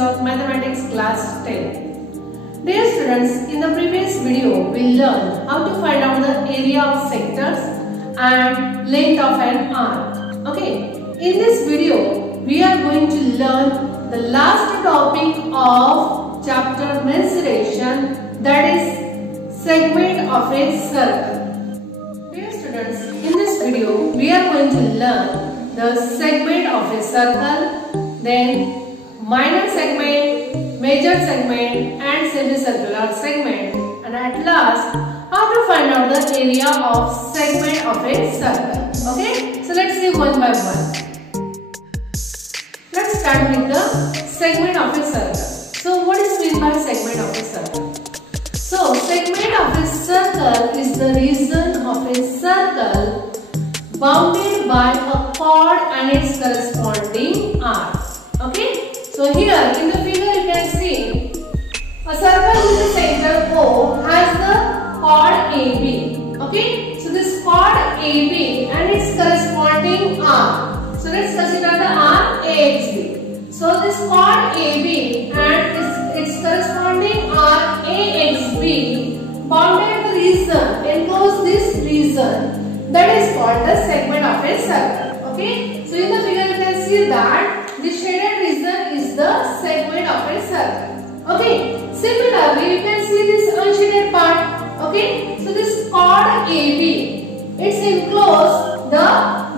of Mathematics Class 10. Dear students, in the previous video, we learned how to find out the area of sectors and length of an arc. Okay, in this video, we are going to learn the last topic of chapter mensuration, that is segment of a circle. Dear students, in this video, we are going to learn the segment of a circle, then minor segment, major segment and semicircular segment, and at last how to find out the area of segment of a circle. Okay, so let's see one by one. Let's start with the segment of a circle. So what is meant by segment of a circle? So segment of a circle is the region of a circle bounded by a chord and its corresponding arc. Okay, so here in the figure you can see a circle with the center O has the chord AB. Okay, so this chord AB and its corresponding arc. So let's consider the arc AXB. So this chord AB and its corresponding arc AXB bounded the region, enclose this region, that is called the segment of a circle. Okay, so in the figure you can see that the shaded region is the segment of a circle. Okay, similarly you can see this unshaded part. Okay, so this chord AB, it's enclosed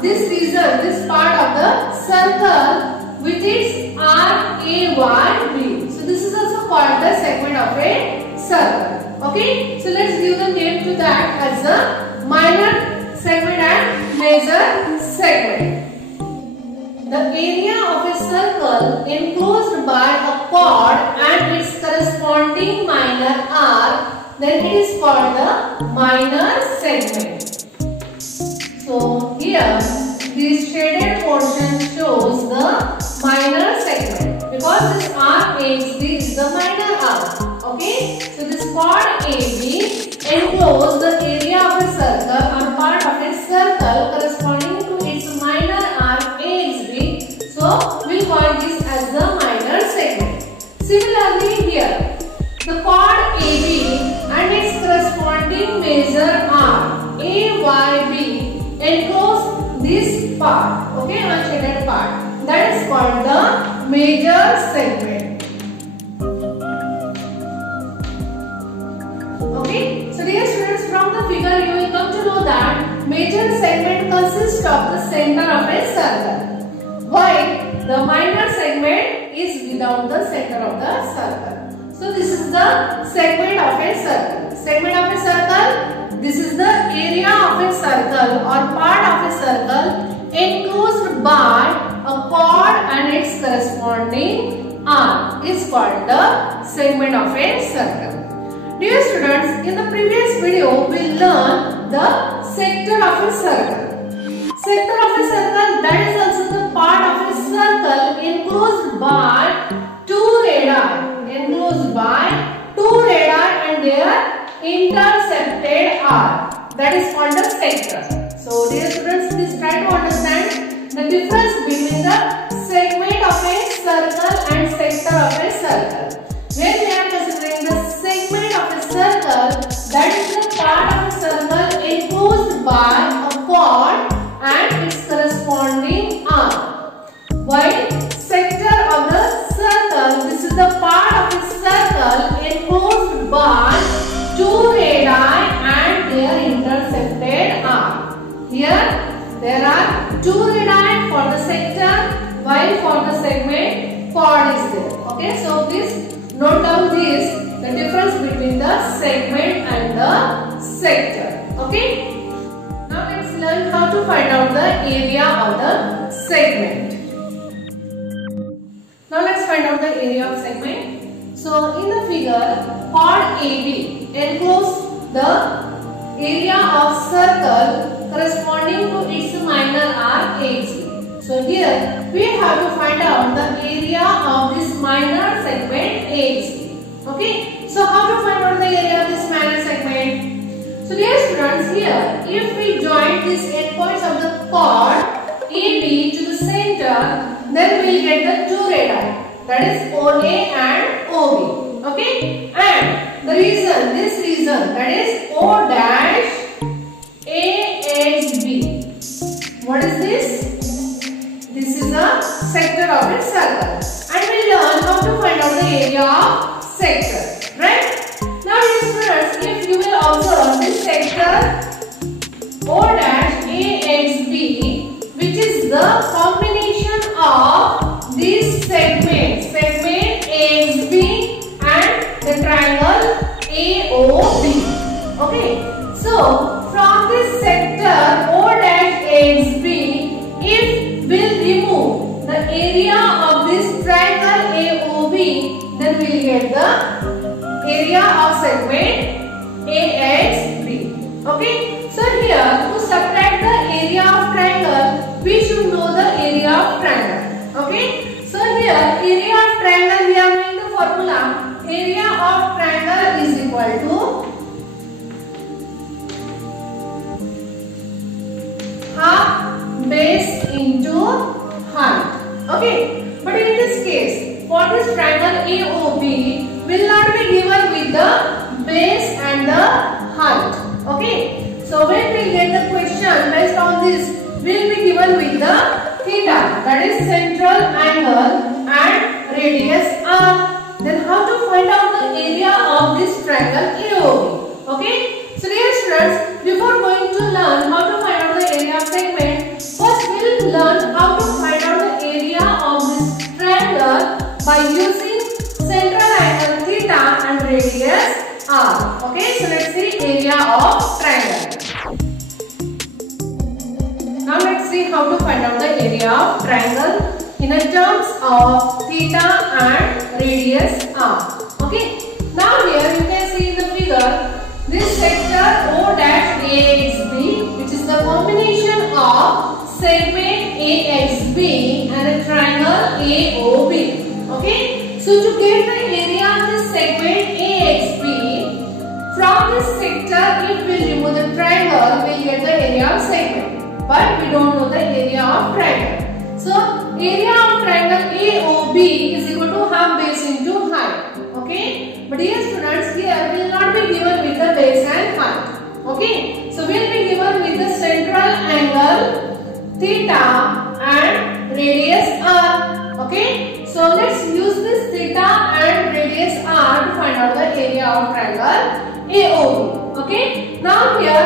this region, this part of the circle with its arc AYB. So this is also called the segment of a circle. Okay, so let's give the name to that as a minor segment and major segment. The area of a circle enclosed by a chord and its corresponding minor arc, then it is called the minor segment. So here this shaded portion shows the minor segment because this arc AXB is the minor arc. Okay, so this chord AB encloses the area of a circle or part of a circle corresponding to its minor arc AXB. So we call this as the minor segment. Similarly here, the chord AB and its corresponding major arc AYB enclose this part, okay, unshaded part, that is called the major segment. Okay, so dear students, from the figure you will come to know that major segment consists of the center of a circle, while the minor segment is without the center of the circle. So this is the segment of a circle. Segment of a circle, this is the area of a circle or part of a circle enclosed by a chord and its corresponding arc is called the segment of a circle. Dear students, in the previous video we learned the sector of a circle. Sector of a circle, that is also the part of a circle enclosed by two radii, and their intercepted arc, that is called the sector. So dear students, please try to understand the difference between the segment of a circle and sector of a circle. When we are considering the segment of a circle, that is the part of a circle enclosed by a chord and its corresponding arc. While sector of the circle, this is the part of a circle enclosed by two radii and their intercepted arc. Here there are two radii for the sector, while for the segment chord is there. Okay, so please note down this, the difference between the segment and the sector. Okay, now let's learn how to find out the area of the segment. Now let's find out the area of segment. So in the figure, chord AB encloses the area of circle corresponding to its minor arc AXB. So here we have to find out the area of this minor segment AXB. Okay, so how to find out the area of this minor segment? So dear students, here if we join these endpoints of the chord AB to the center, then we will get the two radii. that is OA and OB. Okay, and the region, this region, that is O dash AXB. What is this? This is a sector of a circle, and we learn how to find out the area of sector, right? Now students, if you will observe this sector O dash AXB, which is the combination of these segments, segment AXB and the triangle AOB. Okay, so from this sector O dash AXB, if we'll remove the area of this triangle AOB, then we'll get the area of segment AXB. Okay, so here to subtract the area of triangle, we should know the area of triangle. Okay, so here area of triangle, we are knowing the formula. Area of triangle is equal to half base into height. Okay, but in this case, for this triangle AOB will not be given with the base and the height. Okay, so when we get the question based on this, will be given with the theta, that is central angle and radius r. Then how to find out the area of this triangle AOB? Okay, so dear students, before going to learn how to find out the area of segment, first we will learn how to find out the area of this triangle by using central angle theta and radius r. Okay, so let's see area of triangle. Now let's see how to find out the area of triangle in the terms of theta and radius r. Okay, now here you can see in the figure this sector O dash AXB, which is the combination of segment AXB and the triangle AOB. Okay, so to get the area of this segment AXB, from this sector if we remove the triangle, we will get the area of segment, but we don't know the area of triangle. So area of triangle AOB is equal to half base into height. Okay, but dear students, here we will not be given with the base and height. Okay, so we will be given with the central angle theta and radius r. Okay, so let's use this theta and radius r to find out the area of triangle AOB. Okay, now here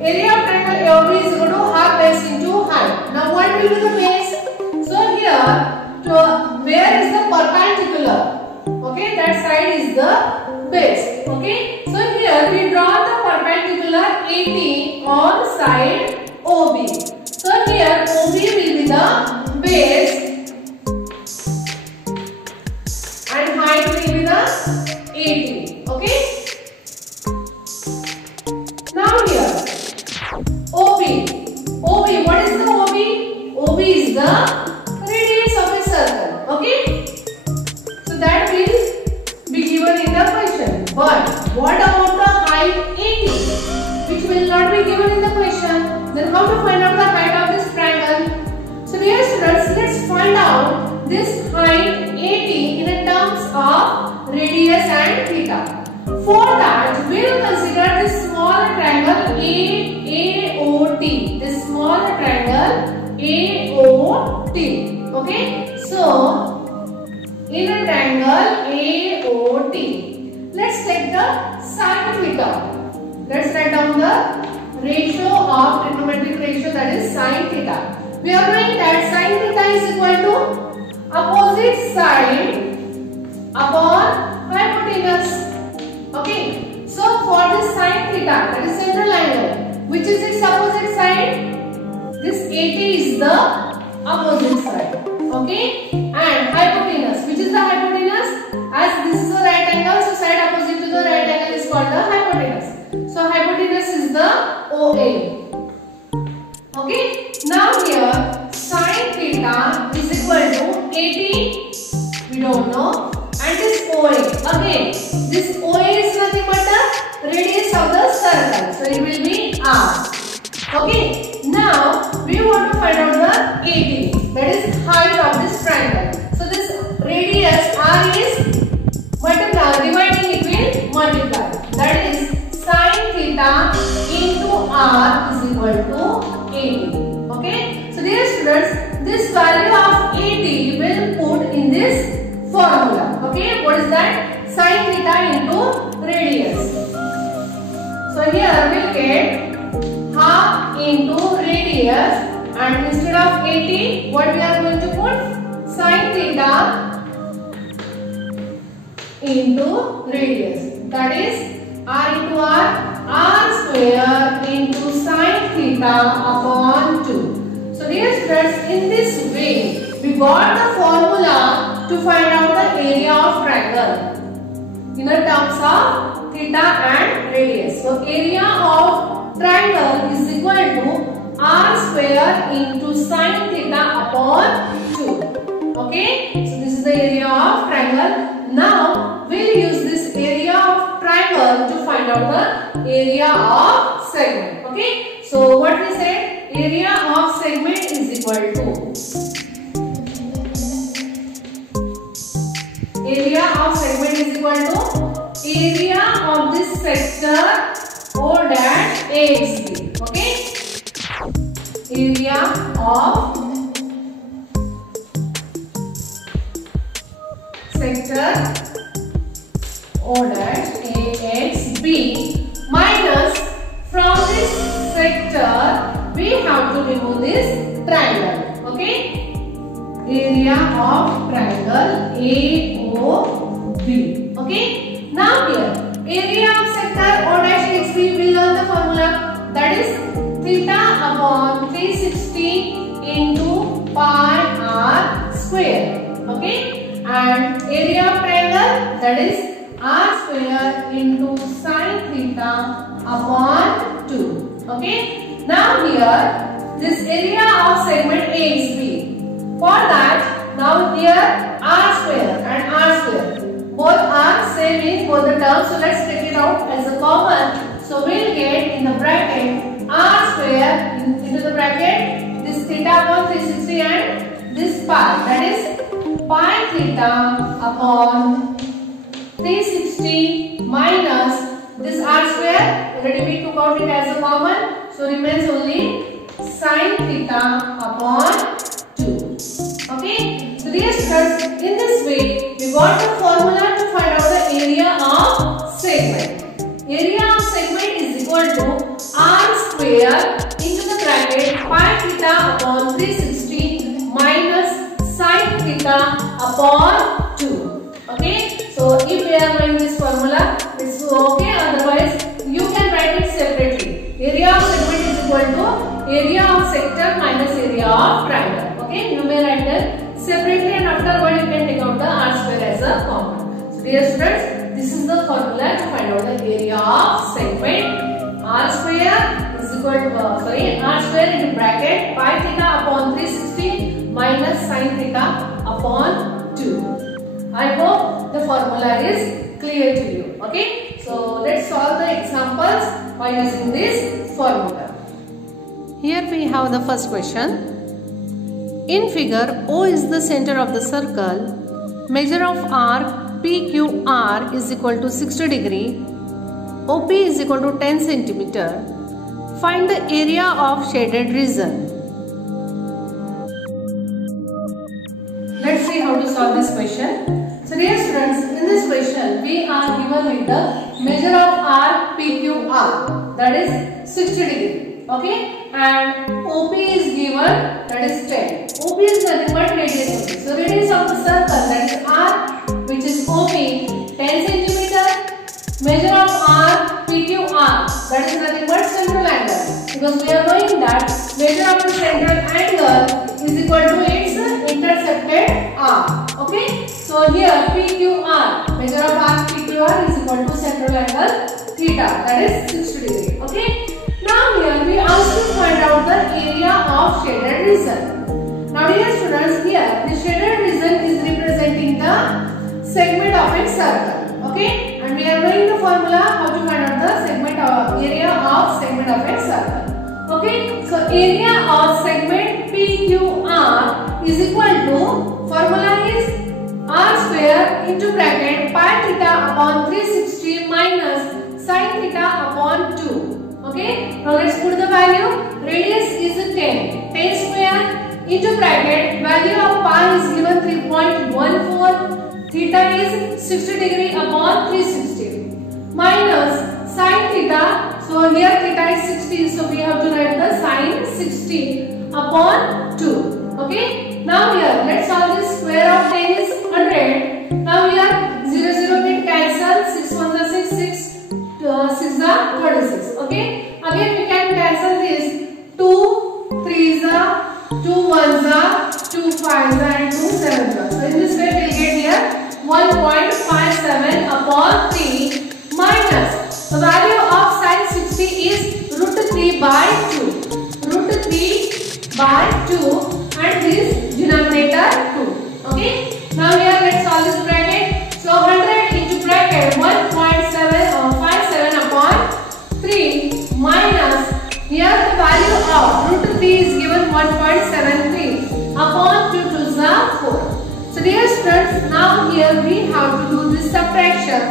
area of triangle AOB is equal to half base into height. Now what will be the base? So here, where is the perpendicular? Okay, that side is the base. Okay, so here we draw the perpendicular AT on side OB. So here OB will be the base and height will be the AT. Okay, now here OB, what is the OB? OB is the radius of a circle. Okay, so that will be given in the question. But what about the height AT, which will not be given in the question? Then how to find out the height of this triangle? So dear students, let's find out this height AT in the terms of radius and theta. For that, we will consider this small triangle AOT. This small triangle AOT. Okay, so in a triangle AOT, let's take the sine theta. Let's write down the ratio of trigonometric ratio, that is sine theta. We are knowing that sine theta is equal to opposite side upon hypotenuse. Okay, so for this sine theta, that is central angle, which is its opposite side? This AT is the opposite side. Okay, and hypotenuse, which is the hypotenuse? As this is a right angle, so side opposite to the right angle is called the hypotenuse. So hypotenuse is the OA. Okay, now here sine theta is equal to AT, we don't know, and this OA. Again, this OA is nothing but the radius of the circle, so it will be R. Okay, now we want to find out the AT, that is height of this triangle. So this radius r is dividing it will multiply. That is sin theta into r is equal to 80. Okay. So dear students, this value of 80 will put in this formula. Okay. What is that? Sin theta into radius. So here we'll get half into radius, and instead of 80, what we are going to put? Sin theta into radius. That is r into r square into sin theta upon 2. So dear students, in this way we got the formula to find out the area of triangle in the terms of theta and radius. So area of triangle is equal to r square into sin theta upon 2. Okay, so this is the area of triangle. Now we'll use this area of triangle to find out the area of segment. Okay, so what we said, area of segment is equal to area of segment is equal to area of this sector O dash AXB. Okay, area of sector O dash AXB minus from this sector we have to remove this triangle. Okay, area of triangle AOB. Okay, now here area of sector O dash AXB, we learn the formula, that is theta upon 360 into pi r square. Okay, and area of triangle, that is r square into sin theta upon 2. Okay, now here this area of segment AXB, for that now here r square and r square both are same in both the terms, so let's take it out as a common. So we'll get in the bracket r square into the bracket this theta upon 360 and this pi, that is pi theta upon 360 minus this r square, already we took out it as a common, so remains only sin theta upon 2. Okay, so dear students, in this way we got the formula to find out the area of segment. Area of segment is equal to r square into the bracket pi theta upon 360 minus sin theta upon 2. Okay, so if we are knowing this formula, it's okay, otherwise you can write it separately. Area of segment is equal to area of sector minus area of triangle. Okay, you may write them separately, and afterward you can take out the r square as a common. So dear students, this is the formula to find out the area of segment. R square is equal to r square into bracket pi theta upon 360 minus sin theta upon 2. I hope the formula is clear to you. Okay, so let's solve the examples by using this formula. Here we have the first question. In figure, O is the center of the circle. Measure of arc PQR is equal to 60 degree. OP is equal to 10 centimeter. Find the area of shaded region. Let's see how to solve this question. So dear students, in this question we are given with the measure of arc PQR, that is 60 degree. Okay, and OP is given, that is 10. OP is nothing but radius only. So radius of the circle, that is R, which is OP, 10 centimeter. Measure of arc PQR, that is nothing but central angle, because we are knowing that measure of the central angle is equal to its intercepted arc. Okay, so here PQR, measure of arc PQR is equal to central angle theta, that is 60 degree. Okay, now here we also find out the area of shaded region. Now dear students, here the shaded region is representing the segment of a circle. Okay, and we are knowing the formula how to find out the segment or area of segment of a circle. Okay, so area of segment PQR is equal to, formula is r square into bracket pi theta upon 360 minus sin theta upon 2. Okay. Now let's put the value. Radius is 10. 10 square into bracket. Value of pi is given 3.14. Theta is 60 degree upon 360 minus sin theta. So here theta is 60. So we have to write the sin 60 upon 2. Okay. Now here let's solve this. Square of 10 is 100. Now here 0 0 can cancel. 6 1 is 6. 6 is 36. Okay. Again we can cancel this. 2 3 is 2 1 is 2 5 is and 2 7 is. So in this way we will get here 1.57 upon 3 minus the value of sin 60 is root 3 by 2. Root 3 by 2 and this denominator 2. Okay. Now here let's solve this bracket. So 100 into bracket 1.57 upon 3 minus here the value of root 3 is given 1.73 upon 2 to the 4. So dear students, now here we have to do this subtraction,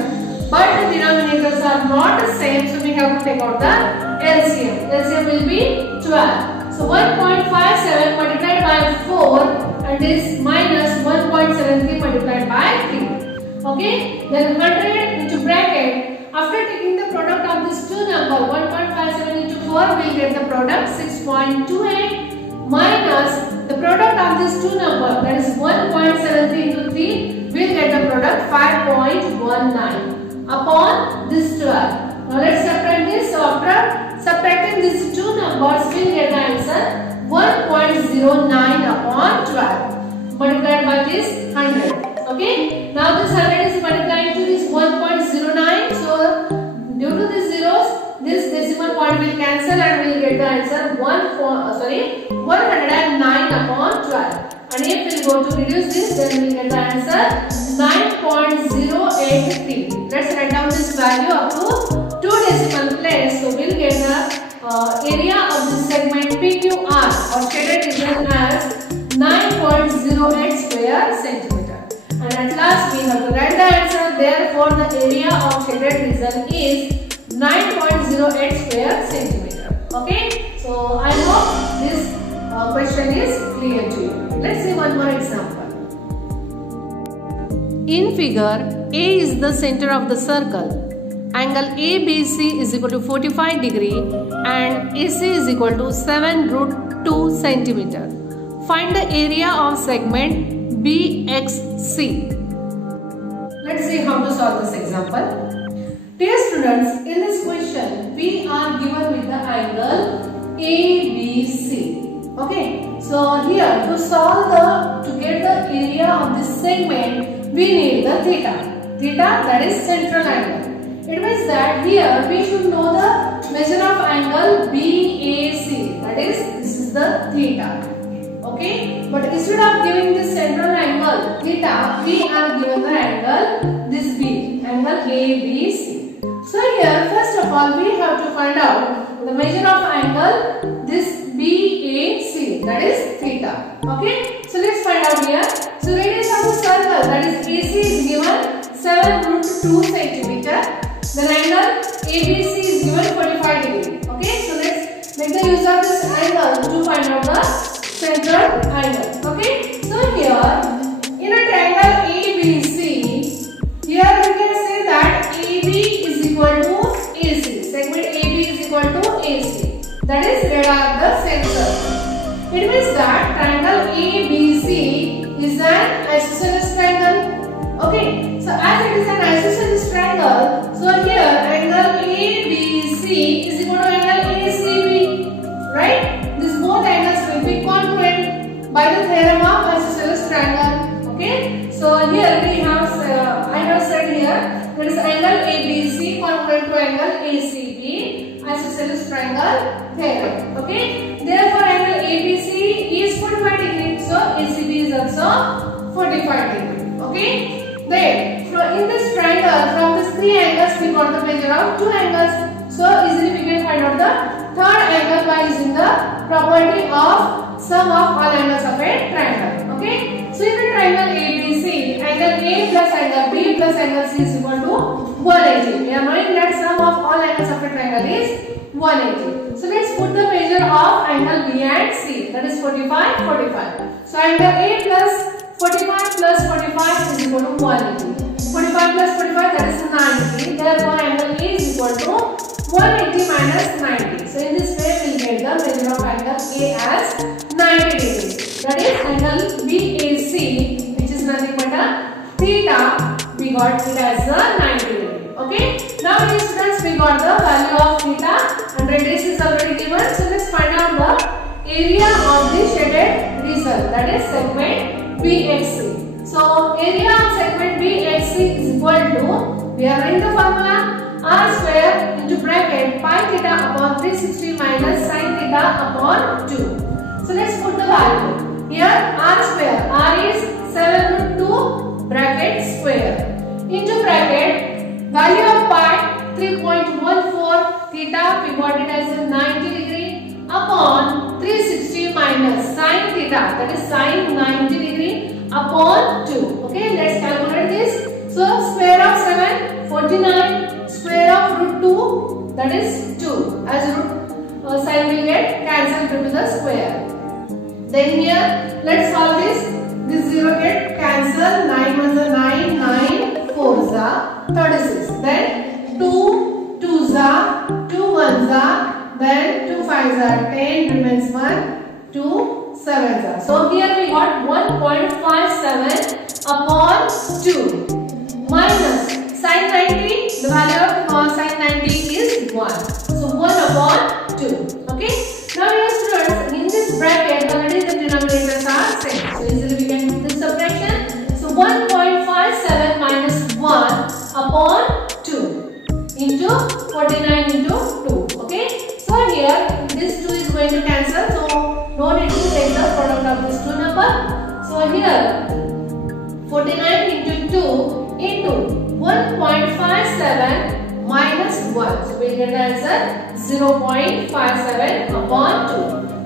but the denominators are not the same, so we have to take out the LCM. LCM will be 12. So 1.57 multiplied by 4 and this minus 1.73 multiplied by 3. Okay, then 100 into bracket. After taking the product of these two numbers, 1.57 into 4 will get the product 6.28 minus the product of these two numbers, that is 1.73 into 3 will get the product 5.19 upon this 12. Now let's subtract this. So after subtracting these two numbers, we will get the answer 1.09 upon 12 multiplied by this 100. Okay. Now this 100 is multiplied to this 1.09. So due to these zeros, this decimal point will cancel and we will get the answer 109 upon 12. And if we go to reduce this, then we will get the answer 9.083. Let's write down this value up to 2 decimal place. So we will get the area of this segment PQR or shaded region as 9.08 square centimeter. And at last we have to write the answer. Therefore, the area of shaded region is 9.08 square centimeter. Okay. So I hope this question is clear to you. Let's see one more example. In figure, A is the center of the circle. Angle ABC is equal to 45 degree and AC is equal to 7 root 2 centimeter. Find the area of segment BXC. Let's see how to solve this example. Dear students, in this question, we are given with the angle ABC. Okay, so here to get the area of this segment, we need the theta. Theta, that is central angle. It means that here we should know the measure of angle BAC. That is, this is the theta. Okay, but instead of giving this central angle theta, we are given the angle this B, angle ABC. So here, first of all, we have to find out the measure of angle this BAC, that is theta. Okay, so let's find out here. So radius of the circle, that is AC, is given 7 root 2 centimeter. Then angle ABC is given 45 degree. Okay, so let's make the use of this angle to find out the central angle. Okay, so here in a triangle ABC, here we can say that AB is equal to AC. Segment AB is equal to AC. That is, where are the center. It means that triangle ABC is an isosceles triangle. Okay, so as it is an isosceles triangle, so here angle ABC is equal to angle ACB, right? These both angles will be congruent by the theorem of isosceles triangle. Okay, so here we have I have said here there is angle ABC congruent to angle ACB, isosceles triangle theorem. Okay, therefore angle ABC is 45 degree, so ACB is also 45 degree. Okay. Then, in this triangle, from these 3 angles, we got the measure of 2 angles. So, easily we can find out the third angle by using the property of sum of all angles of a triangle. Okay. So in the triangle ABC, angle A plus angle B plus angle C is equal to 180. We are knowing that sum of all angles of a triangle is 180. So let's put the measure of angle B and C, that is 45, 45. So angle A plus 45 plus 45 is equal to 180. 45 plus 45, that is 90. Therefore angle A is equal to 180 minus 90. So in this way we will get the measure of angle A as 90 degrees. That is angle BAC, which is nothing but a theta. We got it as a 90 degree. Okay. Now dear students, we got the value of theta and radius is already given. So let's find out the area of the shaded region, that is segment BHC. So area of segment BHC is equal to, we are writing the formula, r square into bracket pi theta upon 360 minus sin theta upon 2. So let's put the value. Here r square, r is 7 root 2 bracket square into bracket value of pi 3.14 theta, we got it as a 90 degree upon 360 minus sin theta, that is sin 90 degree upon 2. Okay, let's calculate this. So square of 7, 49, square of root 2, that is 2. As root sign will get cancelled due to the square. Then here let's solve this. This 0 get cancelled. 9 1s are 9, 9 4s are 36. Then 2 2s are 2 1s are, then 2 5s are 10, remains 1, 2 7s are. So here we got 1.57 upon 2 minus sin 90. The value of sin 90 is 1. So 1 upon 2. Okay. Now dear students, in this bracket already the denominators are same. So easily we can do this subtraction. So 1.57 minus 1 upon 2 into 49 into 2. Okay. So here this 2 is going to cancel. So no need to take the product of these two numbers. So here 49 into 2 into 1.57 minus 1. So we will get the answer 0.57 upon 2.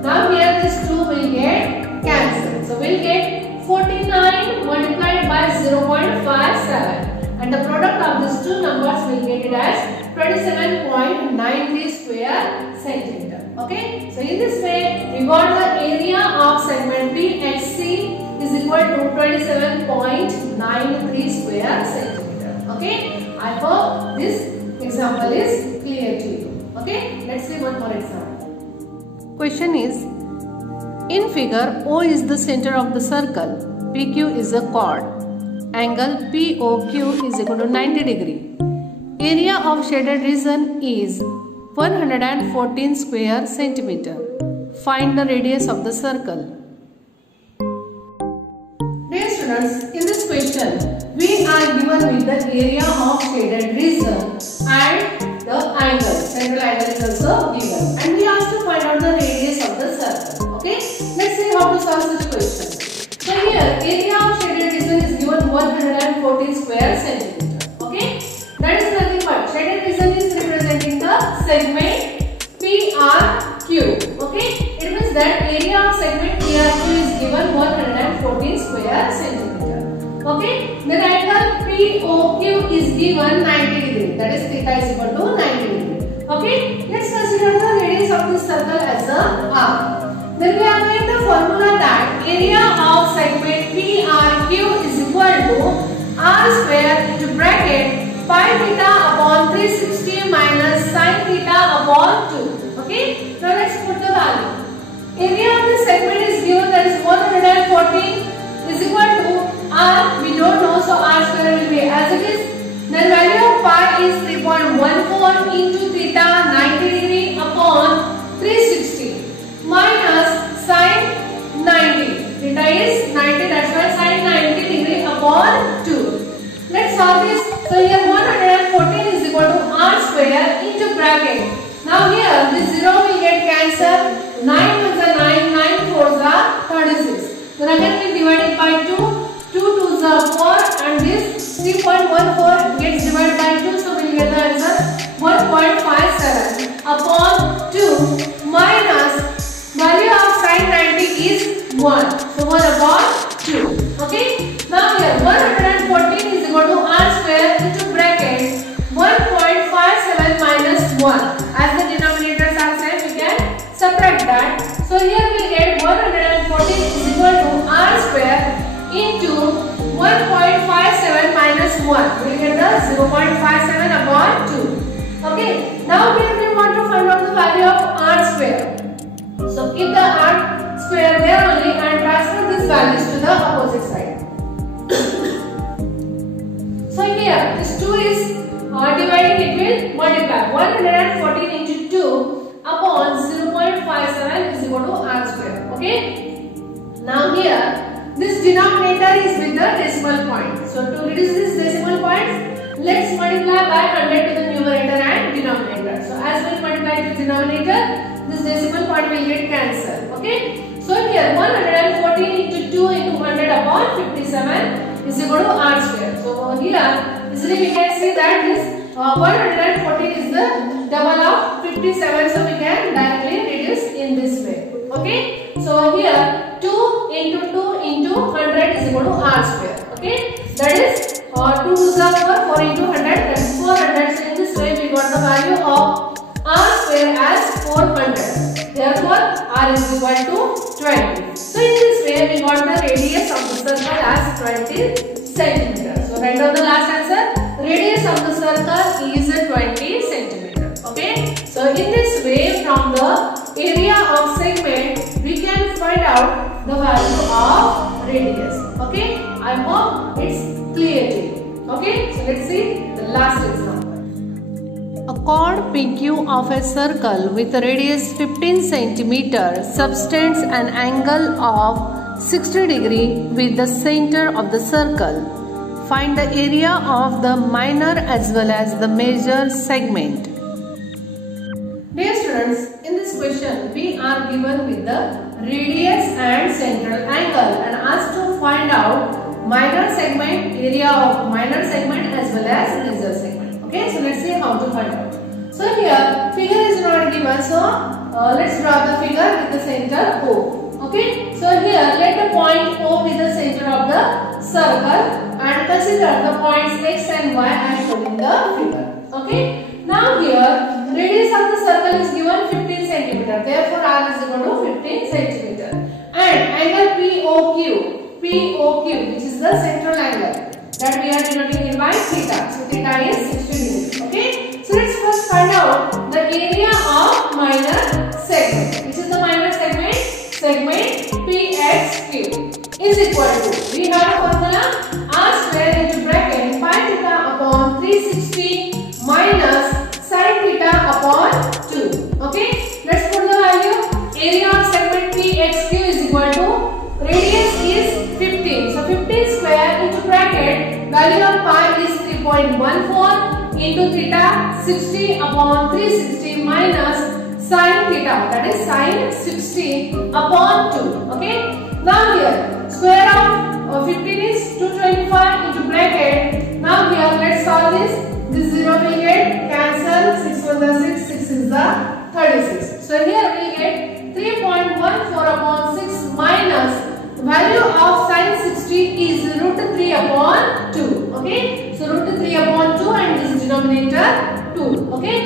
Now here this 2 will get cancelled. So we will get 49 multiplied by 0.57 and the product of these two numbers will get it as 27.93 square centimeter. Okay. So in this way we got the area of segment BHC is equal to 27.93 square centimeter. Okay. I hope this example is clear to you. Okay. Let's see one more example. Question is, in figure O is the center of the circle, PQ is a chord, angle POQ is equal to 90 degree. Area of shaded region is 114 square centimeter. Find the radius of the circle. Dear students, in this question, we are given with the area of shaded region and the angle. Central angle is also given. And we asked to find out the radius of the circle. Okay, let's see how to solve such question. So here, area of shaded region is given 114 square centimeter. Okay, that is nothing but shaded region is representing the segment PRQ. Okay, it means that area of segment PRQ is given 114 square centimeter. Okay, then angle POQ is given 90 degree. That is theta is equal to 90 degree. Okay, let's consider the radius of this circle as a r. Then we are going the formula that area of segment PRQ is equal to r square into bracket pi theta upon 360 minus sin theta upon 2. Okay, now let's put the value. Area of the segment is given, that is 114 is equal to r, we don't know, so r square will be as it is. Then value of pi is 3.14 into theta 90 degree upon 360 minus sin 90. Theta is 90, that's why sin 90 degree upon 2. Let's solve this. So here 114 is equal to r square into bracket. Now here this 0 will get cancelled. 9 1s are 9, 9 4s are 36. Then again we divide it by 2. 2 2s are 4 and this 3.14 gets divided by 2. So we will get the answer 1.57 upon 2 minus value of sin 90 is 1. So 1 upon 2. 114 is equal to r square into 1.57 minus 1. We will get the 0.57 upon 2. Okay. Now here we want to find out the value of r square. So keep the r square there only and transfer these values to the opposite side. So here this 2 is dividing it with multiply. 114 into 2 upon 0.57 is equal to r square. Okay. Now here this denominator is with the decimal point. So to reduce this decimal point, let's multiply by 100 to the numerator and denominator. So as we multiply the denominator, this decimal point will get cancelled. Okay. So here 114 into 2 into 100 upon 57 is equal to r square. So here easily we can see that this 114 is the double of 57. So we can directly reduce in this way. Okay. So here 2 into 100 is equal to r square. Okay. That is 2 to the power 4 into 100, that is 400. So in this way we got the value of r square as 400. Therefore r is equal to 20. So in this way we got the radius of the circle as 20 centimeters. So write down the last answer. Radius of the circle is 20 centimeters. Okay. So in this way from the area of segment we can find out the value of radius. Okay. I hope it's clear to you. Okay. So let's see the last example. A chord PQ of a circle with a radius 15 cm subtends an angle of 60 degree with the center of the circle. Find the area of the minor as well as the major segment. Dear students, in this question we are given with the radius and central angle and asked to find out minor segment, area of minor segment as well as major segment. Okay, so let's see how to find out. So here figure is not given, so let's draw the figure with the center O. Okay, so here let the point O be the center of the circle and consider the points X and Y as shown in the figure. Okay, now here radius of the circle is given 15 cm. Therefore r is equal to 15 cm. And angle POQ which is the central angle that we are denoting here by theta. So theta is 60 degrees. Okay, so let's first find out the area of minor segment. Which is the minor segment? Segment PXQ is equal to, we have formula r square into bracket pi theta upon 360 minus sin theta upon 2. Okay, let's put the value. Area of segment PXQ is equal to, radius is 15. So 15 square into bracket, value of pi is 3.14 into theta 60 upon 360 minus sin theta, that is sin 60 upon 2. Okay. Now here square of 15 is 225 into bracket. Now here let's solve this. This 0 will get cancel. 6 1 the 6, 6 is the 36. So here we get 3.14 upon 6 minus value of sin 60 is root 3 upon 2. Okay. So root 3 upon 2 and this denominator 2. Okay.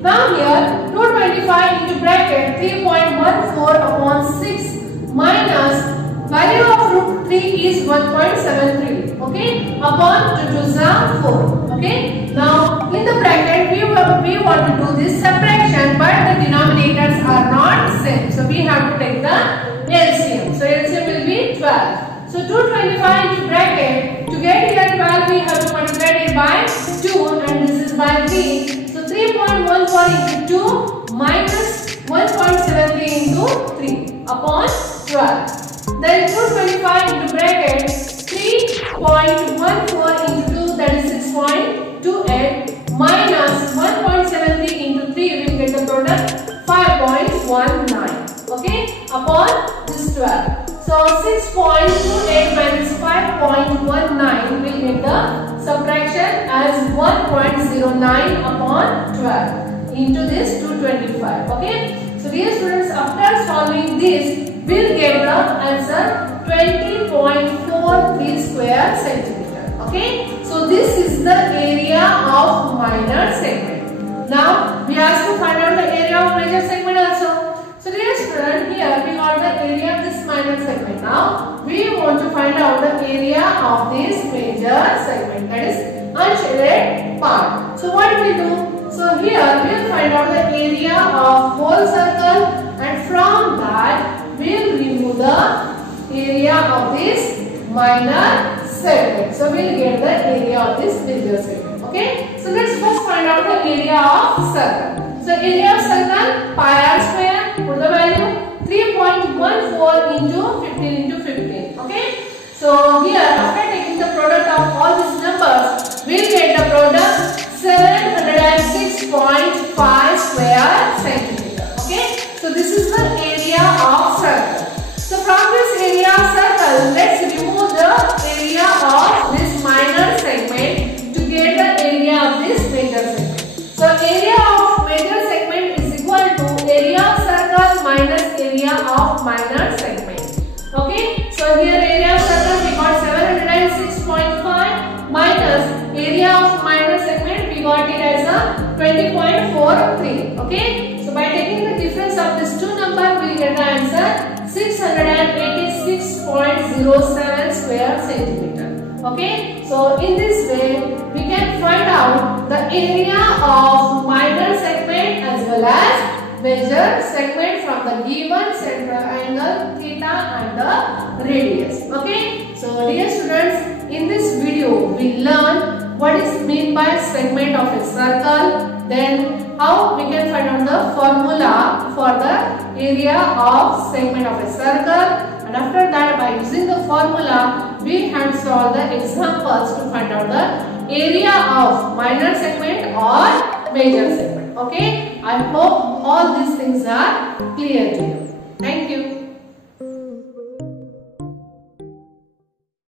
Now here 225 into bracket 3.14 upon 6 minus value of root 3 is 1.73. Okay, upon 2 to the 4. Okay, now in the bracket we want to do this subtraction, but the denominators are not same. So we have to take the LCM. So LCM will be 12. So 225 into bracket, to get here 12 we have to multiply it by 2 and this is by 3. So 3.14 into 2 minus 1.73 into 3 upon 12. Then 225 into bracket 3.14 into 2, that is 6.28 minus 1.73 into 3, we will get the product 5.19. Okay, upon this 12. So 6.28 minus 5.19 will get the subtraction as 1.09 upon 12 into this 225. Okay, so dear students, after solving this, we'll get the answer 20.43 square centimeter. Okay, so this is the area of minor segment. Now we have to find out the area of major segment also. So dear student, here we got the area of this minor segment. here we will find out the area of whole circle, and from that we will remove the area of this minor segment. So we will get the area of this major segment. Okay. So let's first find out the area of circle. So area of circle, pi r square, put the value 3.14 into 15 into 15. Okay. So here after taking the product of all these numbers, we will get the product 706.5 square centimeter. Okay. So this is the area of circle. So from this area of circle, let's remove the area of this minor segment to get the area of this major segment. So area of major segment is equal to area of circle minus area of minor segment. Okay. So here area of circle we got 706.5 minus area of minor segment we got it as a 20.43. Okay. So by taking the difference of these two numbers, we will get the answer 686.07 square centimeter. Okay. So in this way we can find out the area of minor segment as well as major segment from the given central angle theta and the radius. Okay. So dear students, in this video we learn what is meant by segment of a circle, then how we can find out the formula for the area of segment of a circle, and after that by using the formula we have solved the examples to find out the area of minor segment or major segment. Okay. I hope all these things are clear to you. Thank you.